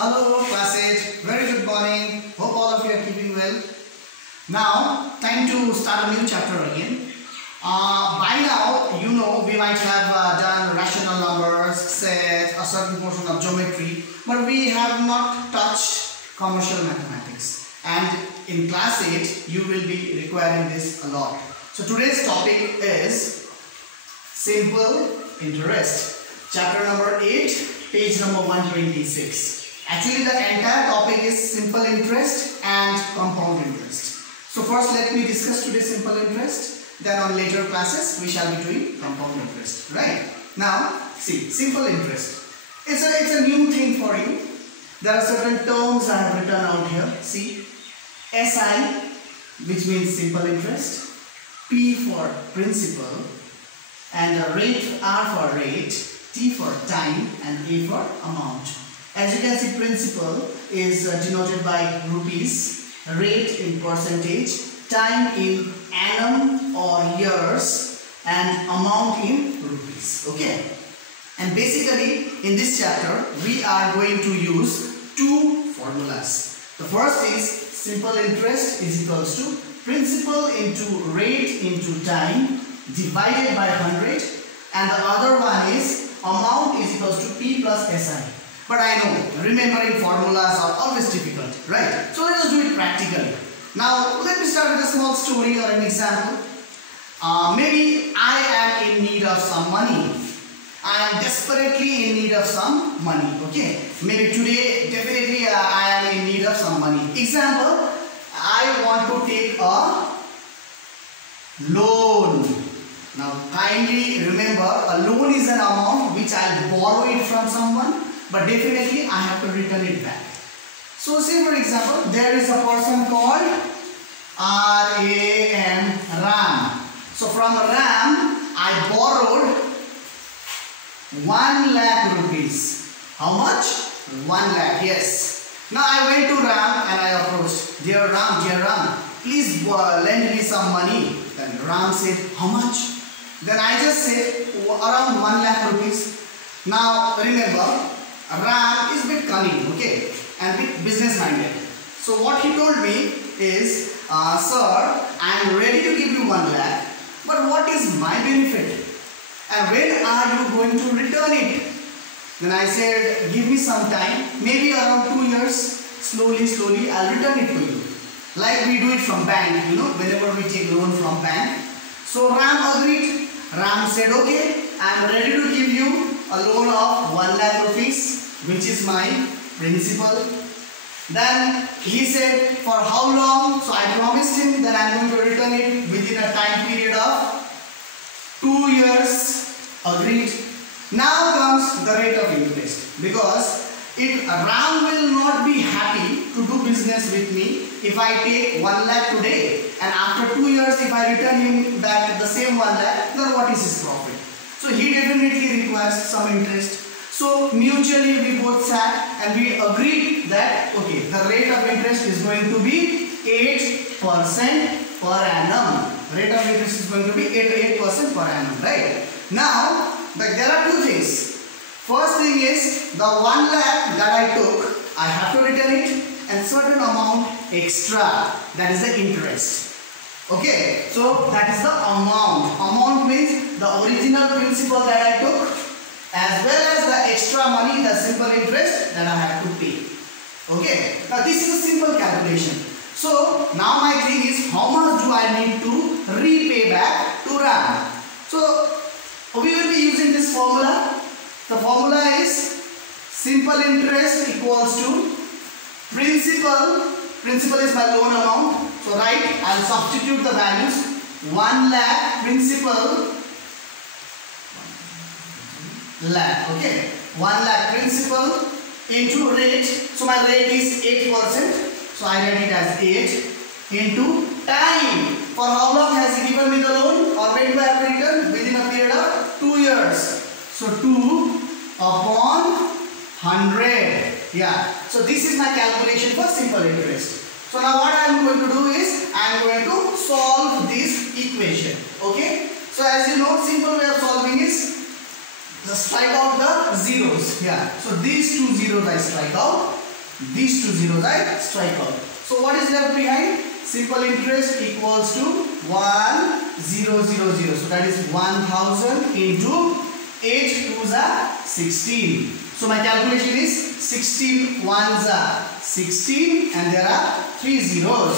Hello class 8, very good morning. Hope all of you are keeping well. Now, time to start a new chapter again. By now, you know we might have done rational numbers, sets, a certain portion of geometry, but we have not touched commercial mathematics. And in class 8, you will be requiring this a lot. So today's topic is simple interest. Chapter number 8, page number 126. Actually, the entire topic is simple interest and compound interest. So first let me discuss today simple interest. Then on later classes we shall be doing compound interest. Right? Now, see, simple interest. It's a new thing for you. There are certain terms I have written out here. See, SI, which means simple interest. P for principal. And rate, R for rate. T for time. And A for amount. As you can see, principal is denoted by rupees, rate in percentage, time in annum or years, and amount in rupees. Okay. And basically, in this chapter, we are going to use two formulas. The first is simple interest is equals to principal into rate into time divided by 100, and the other one is amount is equals to P plus SI. But I know, remembering formulas are always difficult, right? So let us do it practically. Now, let me start with a small story or an example. Maybe I am in need of some money. I am desperately in need of some money, okay? Maybe today, definitely I am in need of some money. Example, I want to take a loan. Now, kindly remember, a loan is an amount which I will borrow it from someone. But definitely I have to return it back. So say for example, there is a person called RAM, Ram. So from Ram, I borrowed 1 lakh rupees. How much? 1 lakh, yes. Now I went to Ram and I approached, dear Ram, please lend me some money. Then Ram said, how much? Then I just said, around 1 lakh rupees. Now remember, Ram is a bit cunning, okay, and a bit business minded. So what he told me is, sir, I am ready to give you 1 lakh, but what is my benefit? And when are you going to return it? Then I said, give me some time, maybe around 2 years, slowly I'll return it to you. Like we do it from bank, you know, whenever we take loan from bank. So Ram agreed. Ram said, okay, I am ready to give you a loan of 1 lakh rupees, which is my principal. Then he said, for how long? So I promised him that I am going to return it within a time period of 2 years. Agreed. Now comes the rate of interest, because Ram will not be happy to do business with me if I take 1 lakh today, and after 2 years if I return him back the same 1 lakh, then what is his profit? So he definitely requires some interest. So mutually we both sat and we agreed that okay, the rate of interest is going to be 8% per annum. Rate of interest is going to be 8% per annum, right? Now, there are two things. First thing is the 1 lakh that I took, I have to return it, and certain amount extra, that is the interest. Okay, so that is the amount. Amount means the original principal that I took, as well as the extra money, the simple interest that I have to pay. Okay, now this is a simple calculation. So now my thing is, how much do I need to repay back to Ram? So we will be using this formula. The formula is simple interest equals to principal is my loan amount. So right, I will substitute the values. 1 lakh principal lakh, okay, 1 lakh principal into rate. So my rate is 8%, so I write it as 8 into time. For how long has he given me the loan, or when do I have to return? Within a period of 2 years. So 2 upon 100. Yeah, so this is my calculation for simple interest. So now what I am going to do is, I am going to solve this equation. Okay, so as you know, simple way of solving is just strike out the zeros. Yeah, so these two zeros I strike out, These two zeros I strike out. So what is left behind? Simple interest equals to 1000. So that is 1000 into 8 2s are 16. So my calculation is 16 1s are 16 and there are 3 zeros.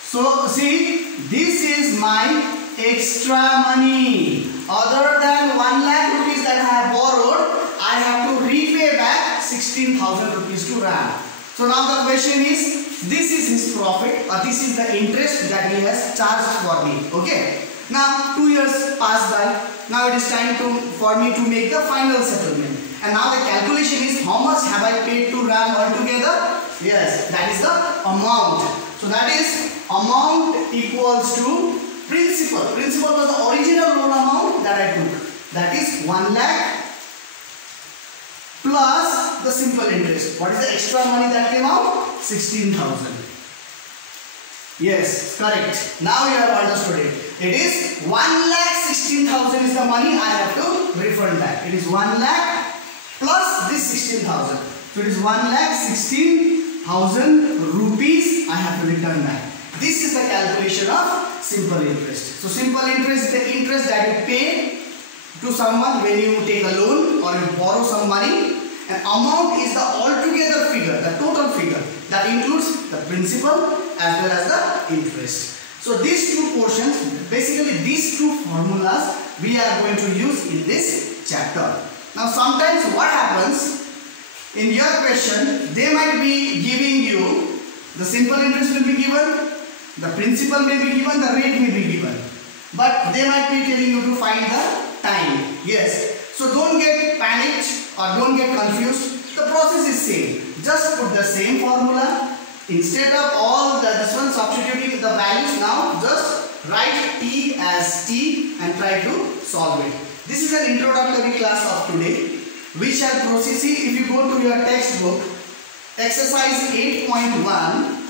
So see, this is my extra money. Other than 1 lakh rupees that I have borrowed, I have to repay back 16,000 rupees to Ram. So now the question is, this is his profit or this is the interest that he has charged for me. Okay. Now 2 years pass by. Now it is time for me to make the final settlement. And now the calculation is, how much have I paid to Ram altogether? Yes, that is the amount. So that is amount equals to principal. Principal was the original loan amount that I took. That is 1 lakh plus the simple interest. What is the extra money that came out? 16,000. Yes, correct. Now you have understood it. It is 1,16,000 is the money I have to refund back. It is 1 lakh plus this 16,000. So it is 1,16,000 rupees I have to return back. This is the calculation of simple interest. So simple interest is the interest that you pay to someone when you take a loan or you borrow some money. And amount is the altogether figure, the total figure that includes the principal as well as the interest. So these two portions, basically these two formulas we are going to use in this chapter. Now sometimes what happens in your question, they might be giving you the simple interest will be given, the principal may be given, the rate may be given, but they might be telling you to find the time. Yes. So don't get panicked or don't get confused. The process is same. Just put the same formula. Instead of all this one substituting the values, now just write T as T and try to solve it. This is an introductory class of today. We shall proceed. See, if you go to your textbook, exercise 8.1,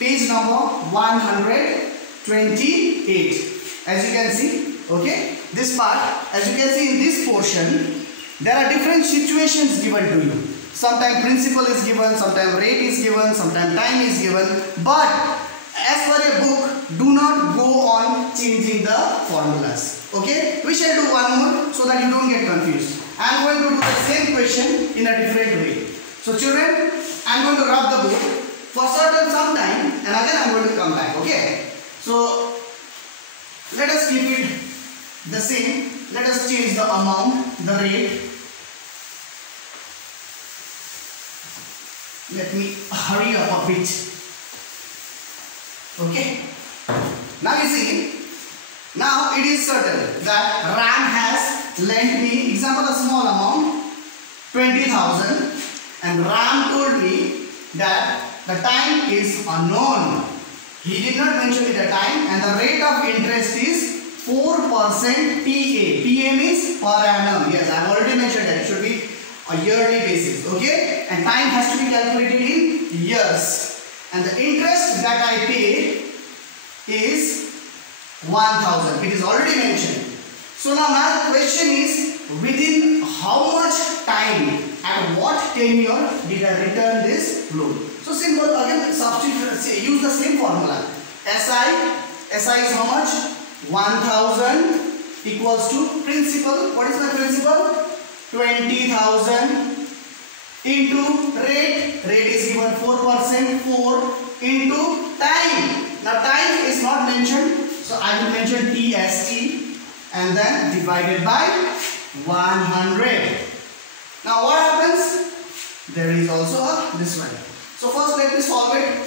page number 128. As you can see, okay, this part, as you can see in this portion, there are different situations given to you. Sometimes principal is given, sometimes rate is given, sometimes time is given. But as per a book, do not go on changing the formulas. Okay, we shall do one more so that you don't get confused. I am going to do the same question in a different way. So children, I am going to rub the book for certain some time and again I am going to come back. Okay, so let us keep it the same. Let us change the amount, the rate. Let me hurry up a bit. Okay. Now you see, now it is certain that Ram has lent me, example a small amount, 20,000, and Ram told me that the time is unknown. He did not mention the time and the rate of interest is 4% PA. PA means per annum. Yes, I have already mentioned that it should be a yearly basis. Okay, and time has to be calculated in years. And the interest that I pay is 1,000. It is already mentioned. So now my question is, within how much time and what tenure did I return this loan? So simple, again substitute, use the same formula. SI is how much? 1,000 equals to principal. What is the principal? 20,000 into rate. Rate is given 4%. 4 into time. Now time is not mentioned, so I will mention T as T and then divided by 100. Now what happens? There is also this one. So first let me solve it.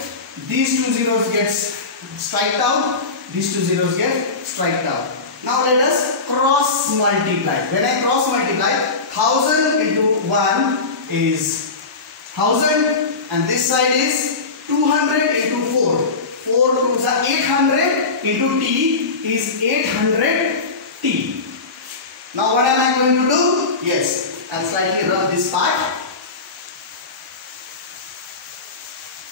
These two zeros get striked out. These two zeros get striked out. Now let us cross multiply. When I cross multiply, 1,000 into 1 is 1,000 and this side is 200 into 4. 4 2s are 800 into T is 800 T. Now what am I going to do? Yes, I'll slightly rub this part.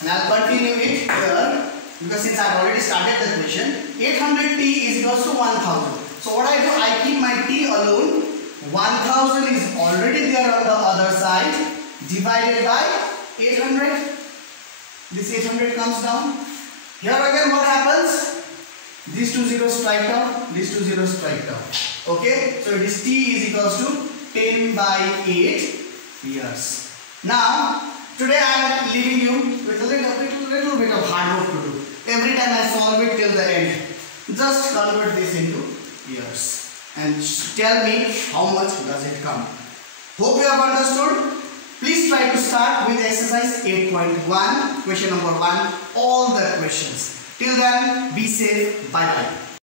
And I'll continue it here because since I've already started the question, 800 T is equals to 1,000. So what I do, I keep my T alone. 1,000 is already there on the other side divided by 800. This 800 comes down. Here again what happens? These two zeros strike down, these two zeros strike down. Okay, so this t is equals to 10 by 8 years. Now, today I am leaving you with a little bit of hard work to do. Every time I solve it till the end, just convert this into years and tell me how much does it come. Hope you have understood. Please try to start with exercise 8.1, question number 1, all the questions. Till then, be safe. Bye bye.